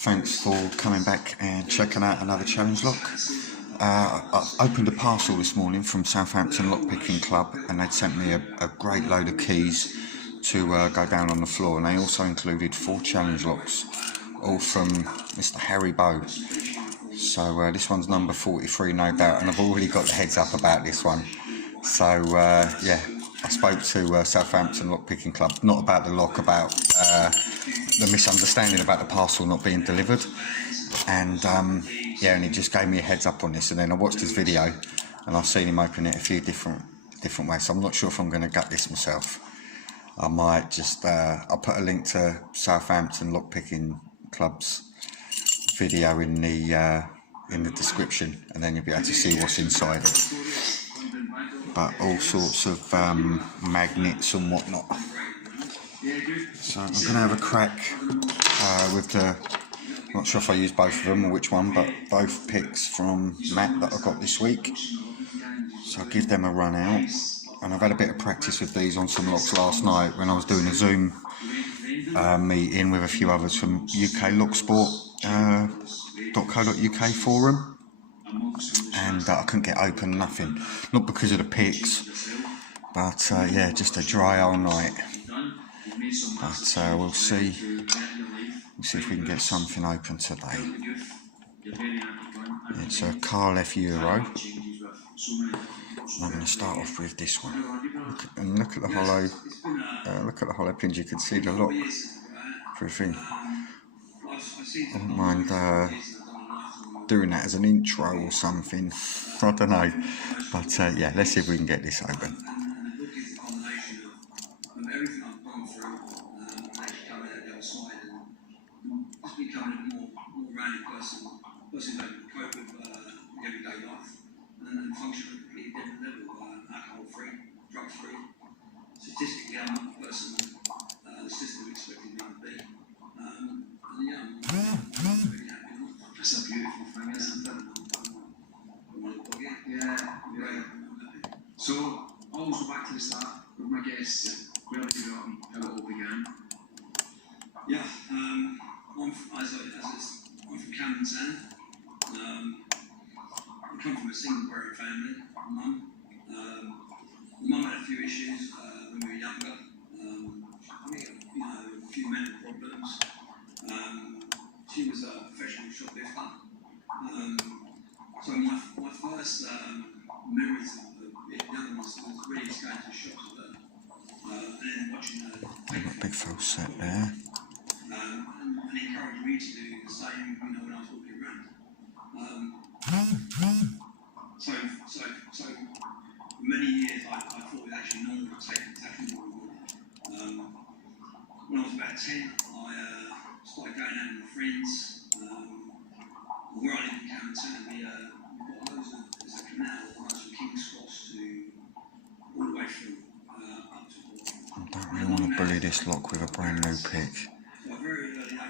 Thanks for coming back and checking out another challenge lock. I opened a parcel this morning from Southampton Lockpicking Club, and they'd sent me a great load of keys to go down on the floor, and they also included 4 challenge locks, all from Mr. Harry Bow. So this one's number 43, no doubt, and I've already got the heads up about this one. So yeah, I spoke to Southampton Lockpicking Club, not about the lock, about the misunderstanding about the parcel not being delivered, and yeah, and he just gave me a heads up on this, and then I watched his video and I've seen him open it a few different ways, so I'm not sure if I'm going to gut this myself. I might just I'll put a link to Southampton Lockpicking Club's video in the description, and then you'll be able to see what's inside it. But all sorts of magnets and whatnot. So I'm going to have a crack with the, not sure if I use both of them or which one, but both picks from Matt that I got this week. So I'll give them a run out. And I've had a bit of practice with these on some locks last night when I was doing a Zoom meeting with a few others from UKLP.co.uk forum. And I couldn't get open, nothing. Not because of the picks, but yeah, just a dry old night. But we'll see if we can get something open today. It's a car left Euro. I'm going to start off with this one. Look at the hollow. Look at the hollow pins. You can see the lock. Everything. I don't mind doing that as an intro or something. I don't know. But yeah, let's see if we can get this open. Statistically, I'm not the person the system expected me to be. Yeah, I'm really happy. That's a beautiful thing, isn't it? Yeah, great. So, always go back to the start with my guests. Where did how it all began? Yeah, I'm from Camden Town. I come from a single parent family. Mum had a few issues when we were younger. A few mental problems. She was a professional shoplifter. So my first memories of it young was really just going to shops with her. And then watching her take big full set there. And encouraged me to do the same, when I was walking around. So for many years, I thought it was actually normal to take exactly what we wanted. When I was about 10, I started going out with friends. Where I live in Camden Town, we've got loads of, there's a canal that runs from King's Cross to all the way through up to Warrington. I don't really want to bully this lock with a brand new pick. So at a very early age, I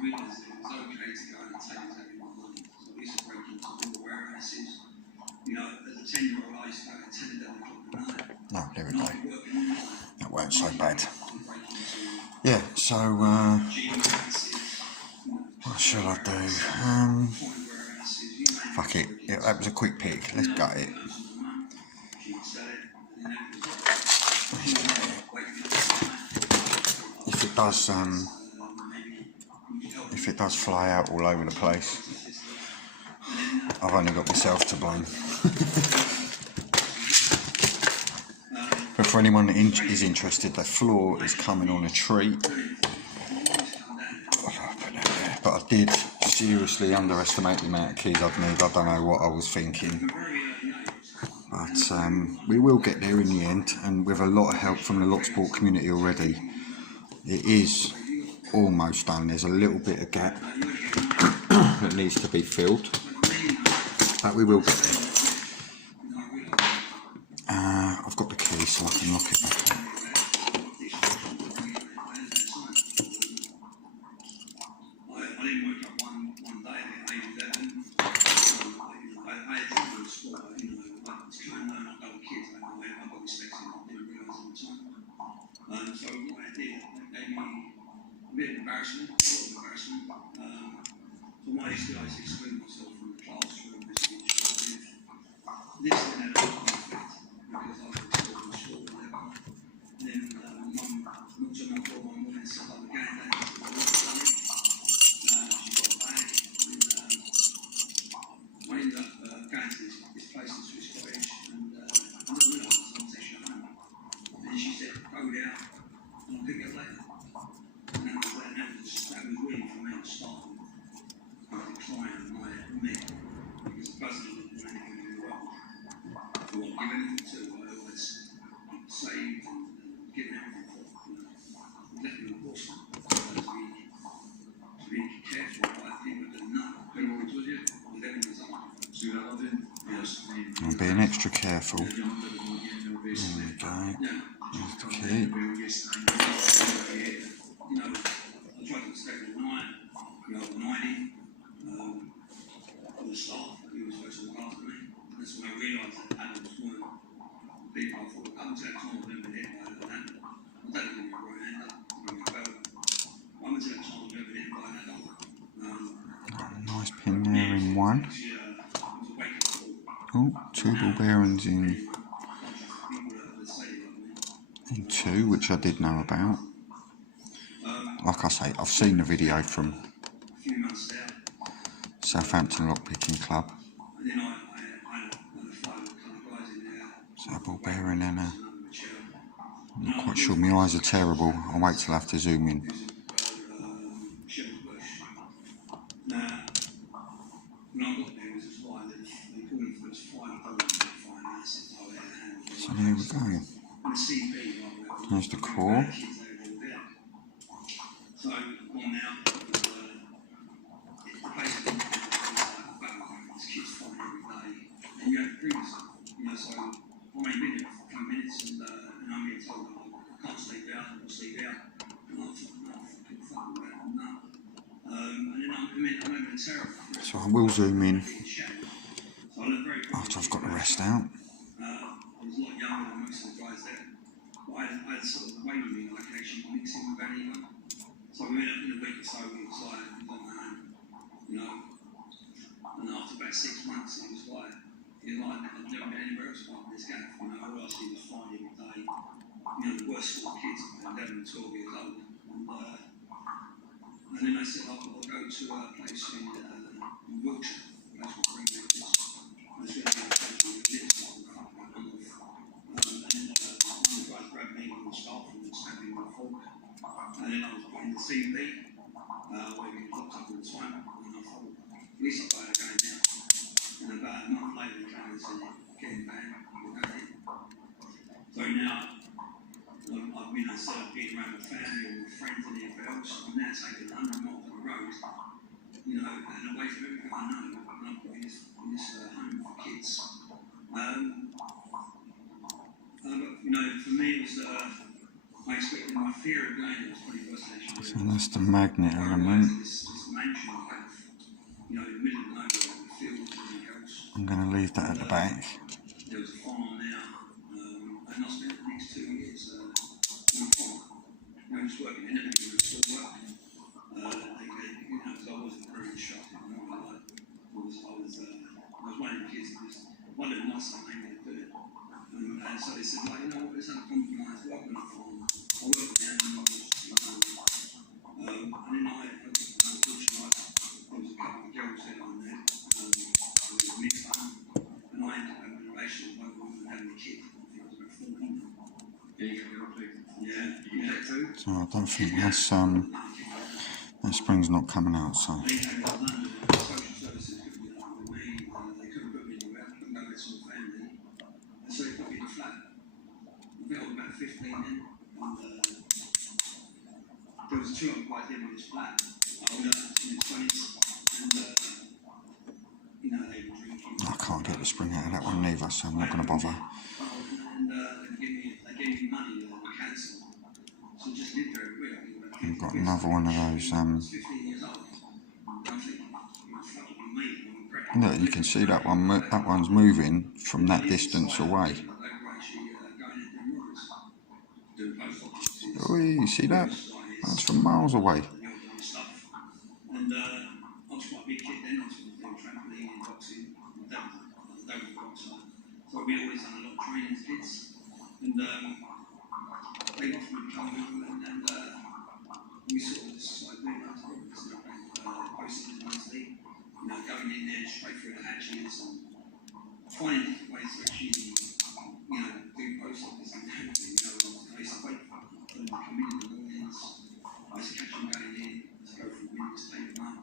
realised it was okay to go and take exactly what I wanted. So I used to break into all the warehouses. As a 10-year-old, I used to go at 10, 11 o'clock at night. No, there we go. That weren't so bad. Yeah, so what shall I do? Fuck it. Yeah, that was a quick pick. Let's gut it. If it does fly out all over the place, I've only got myself to blame. But for anyone that is interested, the floor is coming on a tree. But I did seriously underestimate the amount of keys I'd need. I don't know what I was thinking. But we will get there in the end, and with a lot of help from the Locksport community already, it is almost done. There's a little bit of gap that needs to be filled, but we will get there. I've got the key so I can lock it back up. I didn't wake up one day at age 11. I had trouble at school. I was trying to learn like other kids. I got dyslexic. I didn't realise at the time. So what I did, it gave me a bit of embarrassment, a lot of embarrassment. So I used to exclude myself from the classroom, this didn't have a effect because I was still in school or whatever. And then mum knocked on my door one morning and said, I'm going down to the library. She got a bag, and I ended up going to this place in Swiss Cottage, and I didn't realise I was actually at home. And she said, go down, and I'll pick it up later. And that was really for me to start with. I declined my men, because the president didn't do anything to do wrong. I won't give anything to, I always saved and given everything for, left me in Boston. To be careful about people that know. Who always was you? With everything's on. So you know what I did? Yes. I'm being extra careful. There we go. There's the key. You know, I tried to expect a 9, you know, 90. For the staff, who was supposed to look after me. That's when I realised that adults weren't people. I thought, up until that time, I've never been hit by an adult. I don't give me a right hand up, give me a belt. Up until that time, I've never been hit by an adult. Nice pin there in 1. Oh, 2 ball bearings in 2, which I did know about. Like I say, I've seen the video from Southampton Lockpicking Club. So a ball bearing and I'm not quite sure, my eyes are terrible. I'll wait till I have to zoom in. So there we go. There's the core. So I've only been here for a few minutes and I'm being told I can't sleep out, I'll sleep out. And I thought, no, fucking fuck around, no. And then I'm in a terror. So I will zoom in after I've got the rest out. I was a lot younger than most of the guys there, but I had sort of a way with me that I could actually mix in with anyone. So we went up in a week or so, we was like, we got home, you know. And after about 6 months, it was like, I've never been anywhere else like this gaff, you know. All I see was fine every day. You know, the worst sort of kids, 11 and 12 years old. And then they said, I'll go to a place in Wiltshire, a place called Brinnick. I was going to go to a place with this, and then one of the guys grabbed me from the staff and stabbed me with a fork. And then I was put in the CV, where we locked up all the time, and I thought, at least I've got to go now. And about a month later, the came and said, getting back, you're going in. So now, I've been instead of being around my family or my friends and anything else, I'm now taking 100 miles on the road, you know, and away from everything I know, and I'm putting this home for kids. But, you know, for me, it was, I expected my fear of going, it was pretty worse actually. So that's the magnet element. This mansion I have, you know, in the middle of nowhere, the field, everything else. I'm going to leave that at the back. There was a farm now, and I spent the next 2 years on a farm. I was working in everything, I was still working. You know, because I wasn't very instructed, you know, I was one of the kids that just wanted my son, they would do it. And so they said, like, you know what, let's have a compromise, work on a farm. I work with animals, you know. And then unfortunately, there was a couple of girls there on there, with me, and I ended up having a relationship with one woman and having a kid. I think I was about 14 now. Yeah, you got me. Yeah, you get that too? So I don't think that's that spring's not coming out, so. They came to London, social services couldn't get on with me, they couldn't put me anywhere, I couldn't go back to my family. And so they put me in a flat. I think I was about 15 then, and there was 2 other guys living in this flat, older, in their 20s, and you know, they were drinking. I can't get the spring out of that one either, so I'm not going to bother. And they gave me money to cancel, so just lived there a week. We've got another one of those, 15 years old. I'm thinking, you're fucking amazing, I'm pregnant. look, you can see that one's moving from that distance away. Oh, you see that? That's from miles away. And I was quite big kit then, I was going to do trampoline and boxing. I don't do boxing. So we always done a lot of training as kids. And they offered me to come over and we sort of started doing that. Posting in monthly, going in there straight through the hatches and finding different ways to actually, do post office and everything. I used to wait for them to come in the mornings. I used to catch them going in to go through windows, take them up.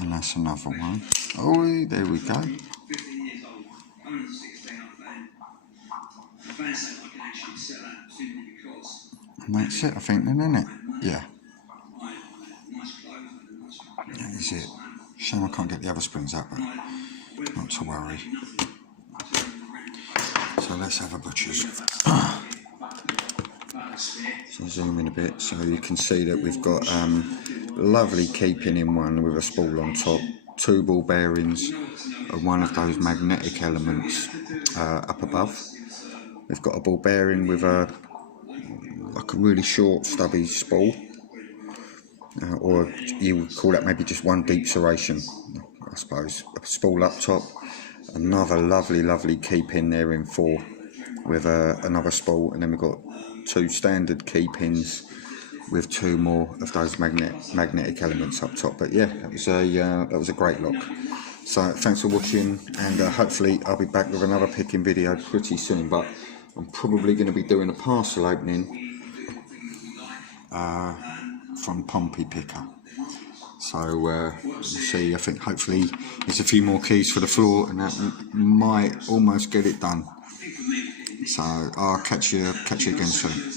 And that's another one. Oh, there we go. 15 years old, coming to 16, I'm playing. The fans say I can actually sell that simply because. And that's it, I think, then, isn't it? Yeah. Nice clothes, That is it. Shame I can't get the other springs out, but not to worry. So let's have a butcher's. So zoom in a bit, so you can see that we've got lovely keeping in one with a spool on top, 2 ball bearings, and one of those magnetic elements up above. We've got a ball bearing with like a really short stubby spool, or you would call that maybe just one deep serration, I suppose. A spool up top, another lovely key pin there in 4 with another spool, and then we've got 2 standard key pins with 2 more of those magnetic elements up top. But yeah, that was a great lock. So thanks for watching, and hopefully I'll be back with another picking video pretty soon, but I'm probably going to be doing a parcel opening from Pompey Picker. So we'll see. I think hopefully there's a few more keys for the floor, and that might almost get it done. So I'll catch you again soon.